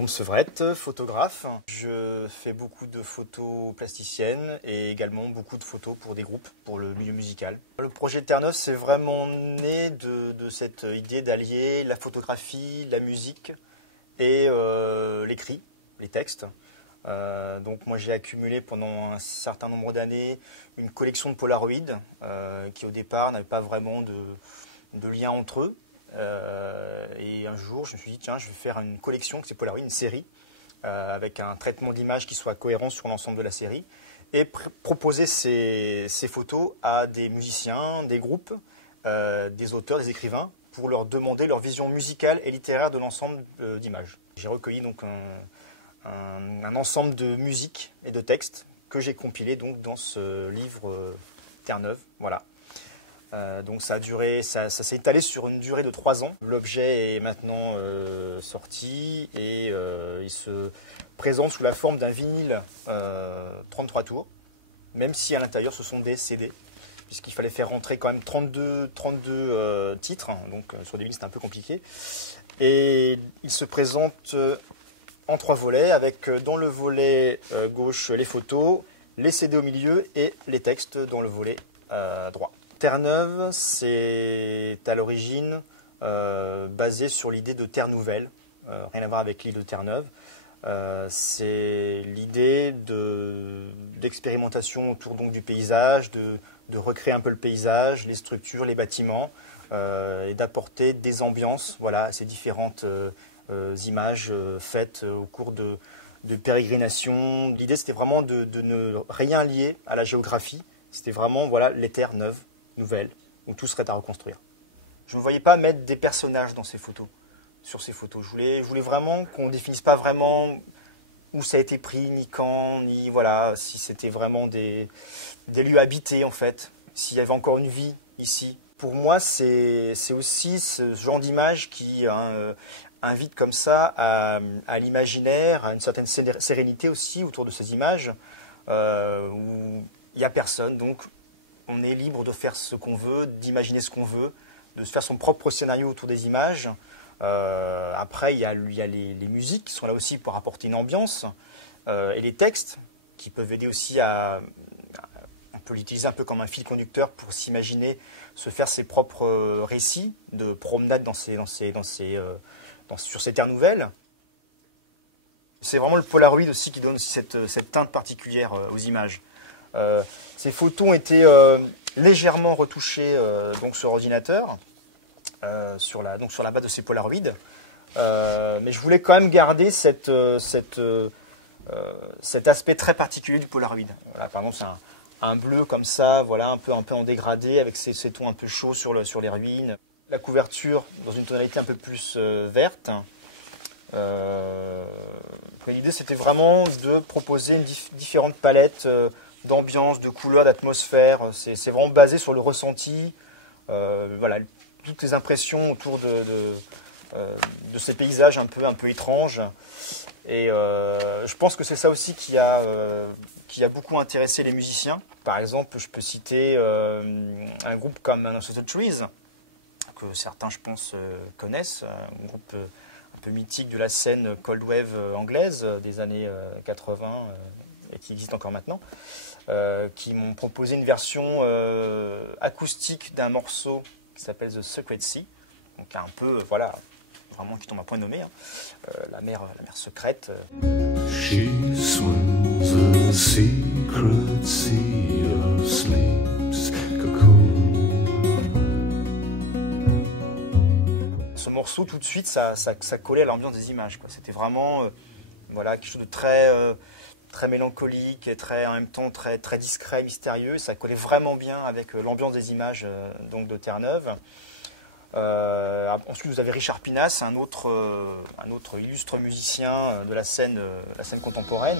Jérôme Sevrette, photographe. Je fais beaucoup de photos plasticiennes et également beaucoup de photos pour des groupes, pour le milieu musical. Le projet Terre-Neuve, c'est vraiment né de cette idée d'allier la photographie, la musique et l'écrit, les textes. Donc moi j'ai accumulé pendant un certain nombre d'années une collection de Polaroid qui au départ n'avait pas vraiment de lien entre eux. Et un jour, je me suis dit, tiens, je vais faire une collection, c'est Polaroid, une série, avec un traitement d'image qui soit cohérent sur l'ensemble de la série, et proposer ces photos à des musiciens, des groupes, des auteurs, des écrivains, pour leur demander leur vision musicale et littéraire de l'ensemble d'images. J'ai recueilli donc un ensemble de musiques et de textes que j'ai compilé donc dans ce livre Terre-Neuve, voilà. Donc ça s'est étalé sur une durée de 3 ans. L'objet est maintenant sorti et il se présente sous la forme d'un vinyle 33 tours, même si à l'intérieur ce sont des CD, puisqu'il fallait faire rentrer quand même 32 titres, donc sur des vinyles c'est un peu compliqué. Et il se présente en 3 volets, avec dans le volet gauche les photos, les CD au milieu et les textes dans le volet droit. Terre-Neuve, c'est à l'origine basé sur l'idée de terre nouvelle, rien à voir avec l'île de Terre-Neuve. C'est l'idée d'expérimentation autour donc, du paysage, de recréer un peu le paysage, les structures, les bâtiments, et d'apporter des ambiances voilà, à ces différentes images faites au cours de pérégrinations. L'idée, c'était vraiment de ne rien lier à la géographie. C'était vraiment voilà, les terres neuves, nouvelles, où tout serait à reconstruire. Je ne voyais pas mettre des personnages dans ces photos, sur ces photos. Je voulais vraiment qu'on ne définisse pas vraiment où ça a été pris, ni quand, ni voilà, si c'était vraiment des lieux habités en fait, s'il y avait encore une vie ici. Pour moi, c'est aussi ce genre d'image qui invite comme ça à l'imaginaire, à une certaine sérénité aussi autour de ces images, où il n'y a personne, donc on est libre de faire ce qu'on veut, d'imaginer ce qu'on veut, de se faire son propre scénario autour des images. Après, il y a les musiques qui sont là aussi pour apporter une ambiance, et les textes qui peuvent aider aussi on peut l'utiliser un peu comme un fil conducteur pour s'imaginer, se faire ses propres récits de promenade sur ces terres nouvelles. C'est vraiment le Polaroid aussi qui donne aussi cette teinte particulière aux images. Ces photos ont été légèrement retouchées donc sur ordinateur, sur la base de ces Polaroid. Mais je voulais quand même garder cet aspect très particulier du Polaroid. Voilà, par exemple, c'est un bleu comme ça, voilà, un peu en dégradé, avec ces tons un peu chauds sur les ruines. La couverture dans une tonalité un peu plus verte. L'idée, c'était vraiment de proposer différentes palettes d'ambiance, de couleurs, d'atmosphère. C'est vraiment basé sur le ressenti, voilà, toutes les impressions autour de ces paysages un peu étranges. Et je pense que c'est ça aussi qui a beaucoup intéressé les musiciens. Par exemple, je peux citer un groupe comme Unassociated Trees, que certains, je pense, connaissent, un groupe un peu mythique de la scène cold wave anglaise des années 80 et qui existe encore maintenant, qui m'ont proposé une version acoustique d'un morceau qui s'appelle The Secret Sea, donc un peu, voilà, vraiment qui tombe à point nommé, hein, la mer secrète. She swims a secret sea of sleep's cocoon. Ce morceau, tout de suite, ça collait à l'ambiance des images, quoi. C'était vraiment voilà, quelque chose de très mélancolique et en même temps très discret, mystérieux. Ça collait vraiment bien avec l'ambiance des images donc de Terre-Neuve. Ensuite, vous avez Richard Pinas, un autre illustre musicien de la scène contemporaine.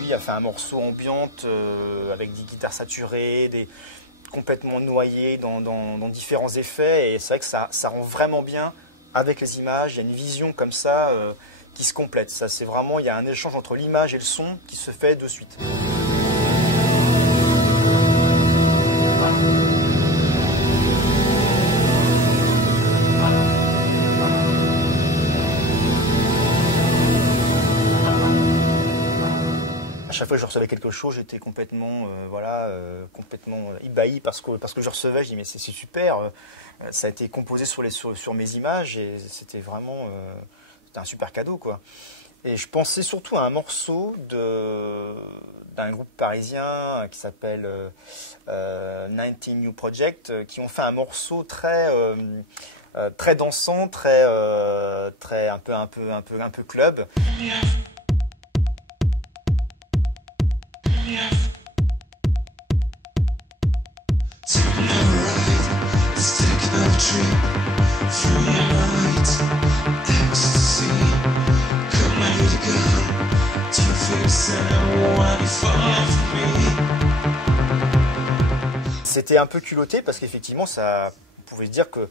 Lui a fait un morceau ambiante avec des guitares saturées, complètement noyé dans différents effets, et c'est vrai que ça rend vraiment bien avec les images. Il y a une vision comme ça qui se complètent. Ça, c'est vraiment, il y a un échange entre l'image et le son qui se fait de suite. À chaque fois que je recevais quelque chose, j'étais complètement, complètement ébahi parce que je recevais. Je dis mais c'est super, ça a été composé sur mes images et c'était vraiment c'était un super cadeau quoi. Et je pensais surtout à un morceau d'un groupe parisien qui s'appelle 19 New Project, qui ont fait un morceau très dansant, très un peu club. C'était un peu culotté parce qu'effectivement, ça pouvait se dire que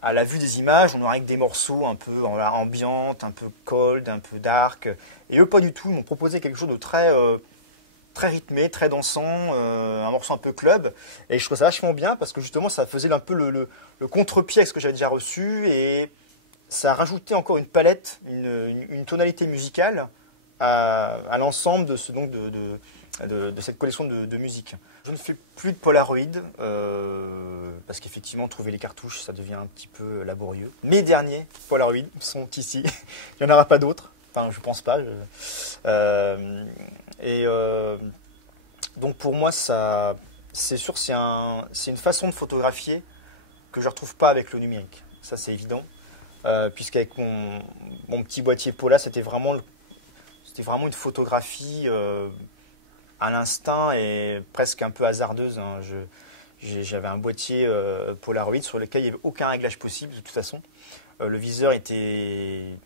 à la vue des images, on aurait que des morceaux un peu ambiantes, un peu cold, un peu dark. Et eux, pas du tout. Ils m'ont proposé quelque chose de très rythmé, très dansant, un morceau un peu club. Et je trouvais ça vachement bien parce que justement, ça faisait un peu le contre-pied à ce que j'avais déjà reçu et ça rajoutait encore une palette, une tonalité musicale à l'ensemble de cette collection de musique. Je ne fais plus de Polaroid parce qu'effectivement, trouver les cartouches, ça devient un petit peu laborieux. Mes derniers Polaroid sont ici. Il n'y en aura pas d'autres. Enfin, je pense pas. Donc pour moi, c'est sûr, c'est une façon de photographier que je ne retrouve pas avec le numérique. Ça, c'est évident. Puisqu'avec mon petit boîtier Pola, c'était vraiment une photographie à l'instinct et presque un peu hasardeuse. Hein. J'avais un boîtier Polaroid sur lequel il n'y avait aucun réglage possible de toute façon. Le viseur était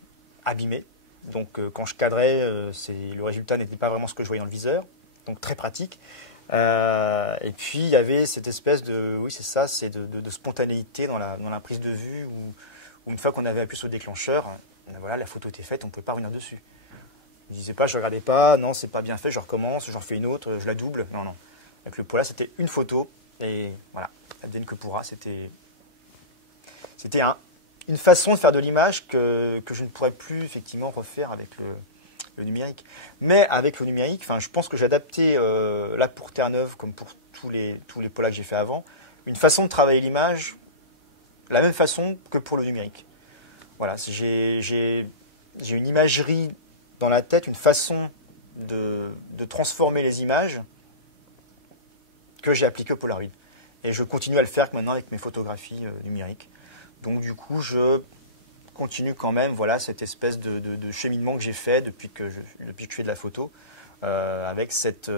abîmé. Donc quand je cadrais, le résultat n'était pas vraiment ce que je voyais dans le viseur. Donc très pratique. Et puis il y avait cette espèce de spontanéité dans la prise de vue où une fois qu'on avait appuyé sur le déclencheur, voilà, la photo était faite, on ne pouvait pas revenir dessus. Je ne disais pas, je ne regardais pas, non, c'est pas bien fait, je recommence, j'en fais une autre, je la double. Non, non. Avec le Pola, c'était une photo et voilà, advienne que pourra. C'était une façon de faire de l'image que je ne pourrais plus effectivement refaire avec le numérique. Mais avec le numérique, je pense que j'ai adapté, là pour Terre-Neuve, comme pour tous les Polas que j'ai fait avant, une façon de travailler l'image, la même façon que pour le numérique. Voilà, j'ai une imagerie dans la tête, une façon de transformer les images que j'ai appliquée au Polaroid. Et je continue à le faire maintenant avec mes photographies numériques. Donc du coup, je continue quand même cette espèce de cheminement que j'ai fait depuis que je fais de la photo, avec cette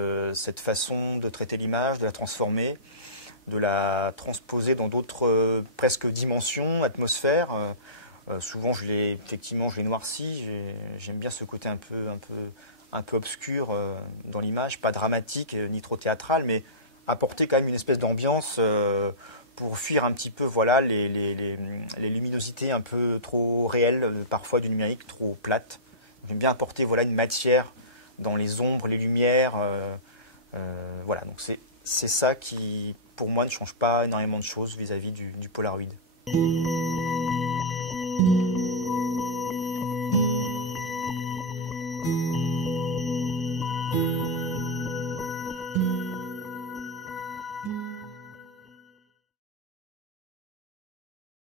façon de traiter l'image, de la transformer, de la transposer dans d'autres presque dimensions, atmosphères. Souvent, je l'ai noirci. J'aime bien ce côté un peu obscur dans l'image, pas dramatique ni trop théâtral, mais apporter quand même une espèce d'ambiance pour fuir un petit peu les luminosités un peu trop réelles, parfois du numérique, trop plates. J'aime bien apporter une matière dans les ombres, les lumières. Donc c'est ça qui, pour moi, ne change pas énormément de choses vis-à-vis du Polaroid.